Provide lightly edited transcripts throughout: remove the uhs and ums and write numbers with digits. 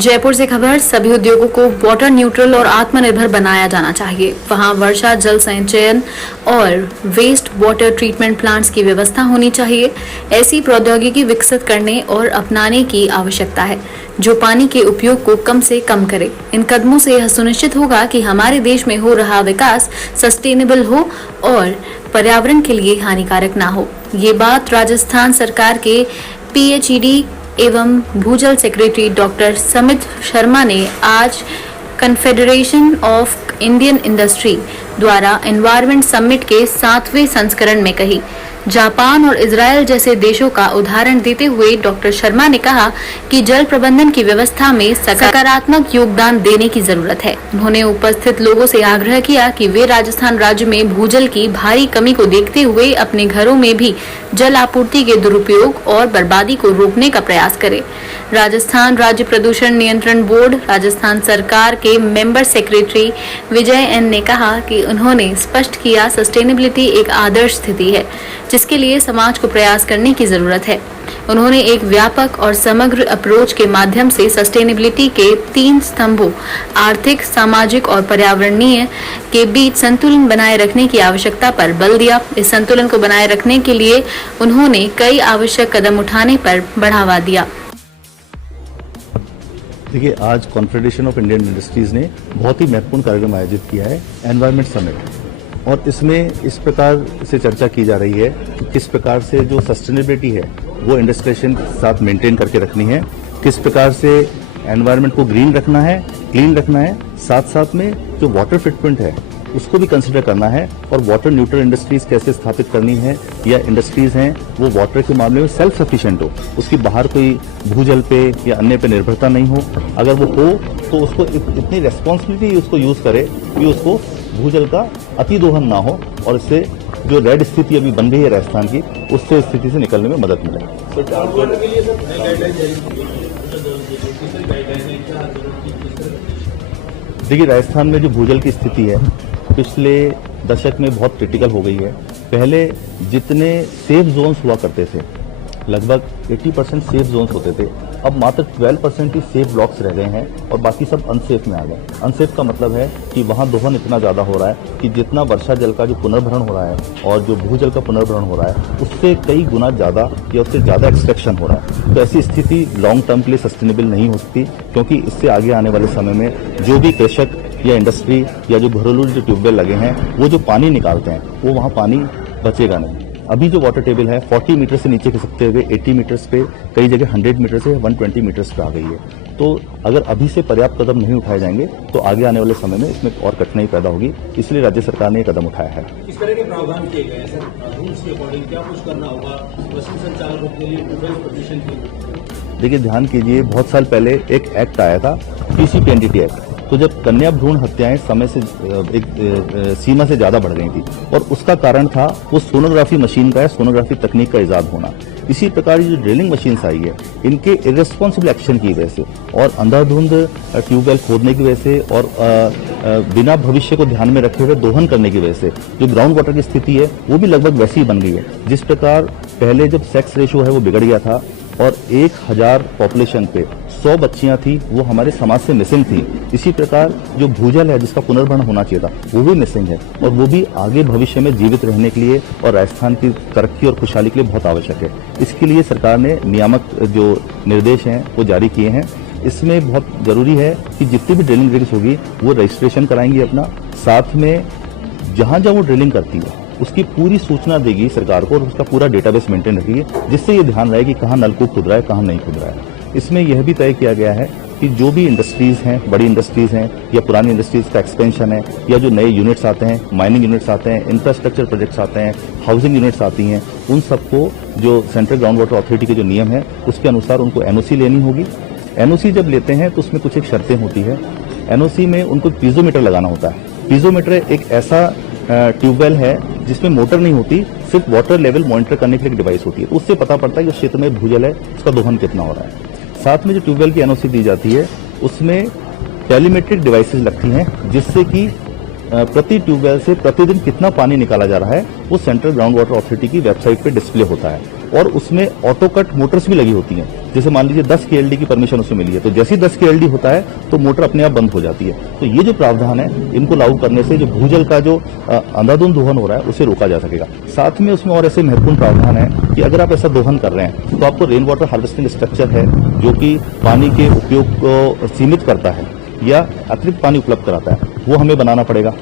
जयपुर से खबर। सभी उद्योगों को वाटर न्यूट्रल और आत्मनिर्भर बनाया जाना चाहिए। वहां वर्षा जल संचयन और वेस्ट वाटर ट्रीटमेंट प्लांट्स की व्यवस्था होनी चाहिए। ऐसी प्रौद्योगिकी विकसित करने और अपनाने की आवश्यकता है जो पानी के उपयोग को कम से कम करे। इन कदमों से यह सुनिश्चित होगा कि हमारे देश में हो रहा विकास सस्टेनेबल हो और पर्यावरण के लिए हानिकारक ना हो। ये बात राजस्थान सरकार के PHED एवं भूजल सेक्रेटरी डॉक्टर समित शर्मा ने आज कन्फेडरेशन ऑफ इंडियन इंडस्ट्री द्वारा एनवायरमेंट समिट के 7वें संस्करण में कही। जापान और इजरायल जैसे देशों का उदाहरण देते हुए डॉक्टर शर्मा ने कहा कि जल प्रबंधन की व्यवस्था में सकारात्मक योगदान देने की जरूरत है। उन्होंने उपस्थित लोगों से आग्रह किया कि वे राजस्थान राज्य में भूजल की भारी कमी को देखते हुए अपने घरों में भी जल आपूर्ति के दुरुपयोग और बर्बादी को रोकने का प्रयास करें। राजस्थान राज्य प्रदूषण नियंत्रण बोर्ड राजस्थान सरकार के मेंबर सेक्रेटरी विजय एन ने कहा कि उन्होंने स्पष्ट किया सस्टेनेबिलिटी एक आदर्श स्थिति है जिसके लिए समाज को प्रयास करने की जरूरत है। उन्होंने एक व्यापक और समग्र अप्रोच के माध्यम से सस्टेनेबिलिटी के 3 स्तंभों आर्थिक, सामाजिक और पर्यावरणीय के बीच संतुलन बनाए रखने की आवश्यकता पर बल दिया। इस संतुलन को बनाए रखने के लिए उन्होंने कई आवश्यक कदम उठाने पर बढ़ावा दिया। देखिए, आज कॉन्फेडरेशन ऑफ इंडियन इंडस्ट्रीज ने बहुत ही महत्वपूर्ण कार्यक्रम आयोजित किया है, एनवायरमेंट समिट। और इसमें इस प्रकार से चर्चा की जा रही है कि किस प्रकार से जो सस्टेनेबिलिटी है वो इंडस्ट्रियलाइजेशन के साथ मेंटेन करके रखनी है, किस प्रकार से एनवायरनमेंट को ग्रीन रखना है, क्लीन रखना है, साथ साथ में जो वाटर फिटप्रिंट है उसको भी कंसिडर करना है, और वाटर न्यूट्रल इंडस्ट्रीज कैसे स्थापित करनी है, या इंडस्ट्रीज हैं वो वाटर के मामले में सेल्फ सफिशिएंट हो, उसकी बाहर कोई भूजल पे या अन्य पे निर्भरता नहीं हो। अगर वो हो तो उसको इतनी रेस्पॉन्सिबिलिटी उसको यूज करे कि उसको भूजल का अति दोहन ना हो, और इससे जो रेड स्थिति अभी बन गई है राजस्थान की, उससे स्थिति से निकलने में मदद मिले। देखिए, राजस्थान में जो भूजल की स्थिति है पिछले दशक में बहुत क्रिटिकल हो गई है। पहले जितने सेफ जोन्स हुआ करते थे, लगभग 80% सेफ जोन्स होते थे, अब मात्र 12% ही सेफ ब्लॉक्स रह गए हैं और बाकी सब अनसेफ में आ गए। अनसेफ का मतलब है कि वहां दोहन इतना ज्यादा हो रहा है कि जितना वर्षा जल का जो पुनर्भरण हो रहा है और जो भूजल का पुनर्भरण हो रहा है उससे कई गुना ज्यादा या उससे ज्यादा एक्सट्रैक्शन हो रहा है। तो ऐसी स्थिति लॉन्ग टर्म के लिए सस्टेनेबल नहीं हो सकती, क्योंकि इससे आगे आने वाले समय में जो भी कृषक या इंडस्ट्री या जो घरेलू जो ट्यूबवेल लगे हैं वो जो पानी निकालते हैं वो वहां पानी बचेगा नहीं। अभी जो वाटर टेबल है 40 मीटर से नीचे खिसकते हुए 80 मीटर्स पे, कई जगह 100 मीटर से 120 मीटर्स पे आ गई है। तो अगर अभी से पर्याप्त कदम नहीं उठाए जाएंगे तो आगे आने वाले समय में इसमें और कठिनाई पैदा होगी, इसलिए राज्य सरकार ने कदम उठाया है। किस तरह के प्रावधान किए गए हैं सर? रूल्स के अकॉर्डिंग क्या कुछ करना होगा पशु संचालकों के लिए, ट्यूबवेल प्रदूषण के लिए? देखिए, ध्यान कीजिए, बहुत साल पहले एक एक्ट आया था, PCPNDT एक्ट। तो जब कन्या भ्रूण हत्याएं समय से एक सीमा से ज्यादा बढ़ गई थी, और उसका कारण था वो सोनोग्राफी मशीन का या सोनोग्राफी तकनीक का इजाद होना। इसी प्रकार जो ड्रिलिंग मशीन्स आई है इनके इरेस्पॉन्सिबल एक्शन की वजह से और अंधाधुंध ट्यूबवेल खोदने की वजह से और बिना भविष्य को ध्यान में रखे हुए दोहन करने की वजह से जो ग्राउंड वाटर की स्थिति है वो भी लगभग वैसी ही बन गई है। जिस प्रकार पहले जब सेक्स रेशियो है वो बिगड़ गया था और 1000 पॉपुलेशन पे 100 बच्चियां थी वो हमारे समाज से मिसिंग थी, इसी प्रकार जो भूजल है जिसका पुनर्भरण होना चाहिए था वो भी मिसिंग है, और वो भी आगे भविष्य में जीवित रहने के लिए और राजस्थान की तरक्की और खुशहाली के लिए बहुत आवश्यक है। इसके लिए सरकार ने नियामक जो निर्देश हैं वो जारी किए हैं। इसमें बहुत जरूरी है कि जितनी भी ड्रिलिंग रिग्स होगी वो रजिस्ट्रेशन कराएंगी अपना, साथ में जहां जहां वो ड्रिलिंग करती है उसकी पूरी सूचना देगी सरकार को और उसका पूरा डेटाबेस मेंटेन रखेगी, जिससे ये ध्यान रहे कि कहाँ नलकूप खुद रहा है, कहाँ नहीं खुद रहा है। इसमें यह भी तय किया गया है कि जो भी इंडस्ट्रीज हैं, बड़ी इंडस्ट्रीज हैं या पुरानी इंडस्ट्रीज का एक्सपेंशन है या जो नए यूनिट्स आते हैं, माइनिंग यूनिट्स आते हैं, इंफ्रास्ट्रक्चर प्रोजेक्ट्स आते हैं, हाउसिंग यूनिट्स आती हैं, उन सबको जो सेंट्रल ग्राउंड वाटर अथॉरिटी के जो नियम है उसके अनुसार उनको NOC लेनी होगी। NOC जब लेते हैं तो उसमें कुछ एक शर्तें होती है। NOC में उनको पीजोमीटर लगाना होता है। पीजोमीटर एक ऐसा ट्यूबवेल है जिसमें मोटर नहीं होती, सिर्फ वाटर लेवल मॉनिटर करने के लिए एक डिवाइस होती है, तो उससे पता पड़ता है कि उस क्षेत्र में भूजल है उसका दोहन कितना हो रहा है। साथ में जो ट्यूबवेल की NOC दी जाती है उसमें टेलीमेट्रिक डिवाइसेस लगती हैं, जिससे कि प्रति ट्यूबवेल से प्रतिदिन कितना पानी निकाला जा रहा है वो सेंट्रल ग्राउंड वाटर अथॉरिटी की वेबसाइट पे डिस्प्ले होता है। और उसमें ऑटो कट मोटर्स भी लगी होती हैं। जैसे मान लीजिए 10 KLD की परमिशन उसमें मिली है, तो जैसे ही 10 KLD होता है तो मोटर अपने आप बंद हो जाती है। तो ये जो प्रावधान है, इनको लागू करने से जो भूजल का जो अंधाधुंध दोहन हो रहा है उसे रोका जा सकेगा। साथ में उसमें और ऐसे महत्वपूर्ण प्रावधान है कि अगर आप ऐसा दोहन कर रहे हैं तो आपको रेन वाटर हार्वेस्टिंग स्ट्रक्चर है जो कि पानी के उपयोग को सीमित करता है या अतिरिक्त पानी उपलब्ध कराता है, वो हमें बनाना पड़ेगा।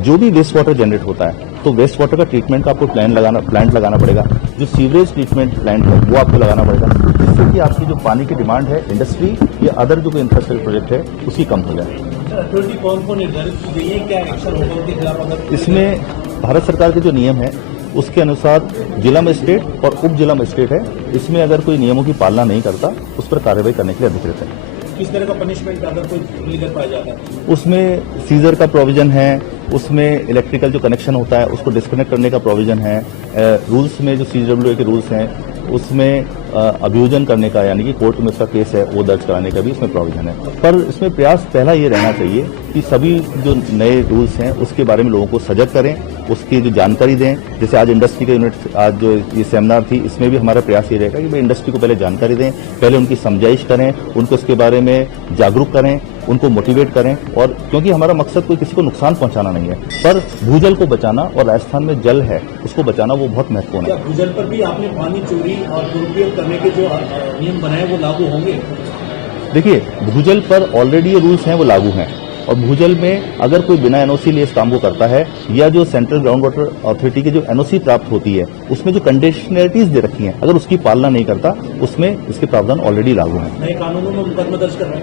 जो भी वेस्ट वाटर जनरेट होता है तो वेस्ट वाटर का ट्रीटमेंट का आपको प्लांट लगाना पड़ेगा। जो सीवरेज ट्रीटमेंट प्लांट है वो आपको लगाना पड़ेगा, जिससे कि आपकी जो पानी की डिमांड है इंडस्ट्री या अदर जो इंफ्रास्ट्रक्चर प्रोजेक्ट है उसकी कम हो जाए। अथॉरिटी कौन कौन निर्धारित की गई है, क्या एक्शन होगा उनके खिलाफ? अगर इसमें भारत सरकार के जो नियम है उसके अनुसार जिला मजिस्ट्रेट और उप जिला मजिस्ट्रेट है, इसमें अगर कोई नियमों की पालना नहीं करता उस पर कार्रवाई करने के लिए अधिकृत है। किस तरह का पनिशमेंट अगर कोई इलीगल पाया जाता है? उसमें सीजर का प्रोविजन है, उसमें इलेक्ट्रिकल जो कनेक्शन होता है उसको डिस्कनेक्ट करने का प्रोविजन है। रूल्स में जो CWA के रूल्स हैं उसमें अभियोजन करने का, यानी कि कोर्ट में उसका केस है वो दर्ज कराने का भी इसमें प्रोविजन है। पर इसमें प्रयास पहला ये रहना चाहिए कि सभी जो नए रूल्स हैं उसके बारे में लोगों को सजग करें, उसकी जो जानकारी दें। जैसे आज इंडस्ट्री के यूनिट आज जो ये सेमिनार थी, इसमें भी हमारा प्रयास ये रहेगा कि भाई इंडस्ट्री को पहले जानकारी दें, पहले उनकी समझाइश करें, उनको इसके बारे में जागरूक करें, उनको मोटिवेट करें। और क्योंकि हमारा मकसद कोई किसी को नुकसान पहुंचाना नहीं है, पर भूजल को बचाना और राजस्थान में जल है उसको बचाना वो बहुत महत्वपूर्ण है। क्या भूजल पर भी आपने पानी चोरी और दुरुपयोग करने के जो नियम बनाए वो लागू होंगे? देखिए, भूजल पर ऑलरेडी ये रूल्स हैं वो लागू हैं, और भूजल में अगर कोई बिना NOC लिए इस काम को करता है या जो सेंट्रल ग्राउंड वाटर अथॉरिटी की जो NOC प्राप्त होती है उसमें जो कंडीशनलिटीज दे रखी हैं, अगर उसकी पालना नहीं करता उसमें इसके प्रावधान ऑलरेडी लागू हैं। नए कानूनों में मुकदमा दर्ज कर रहे हैं।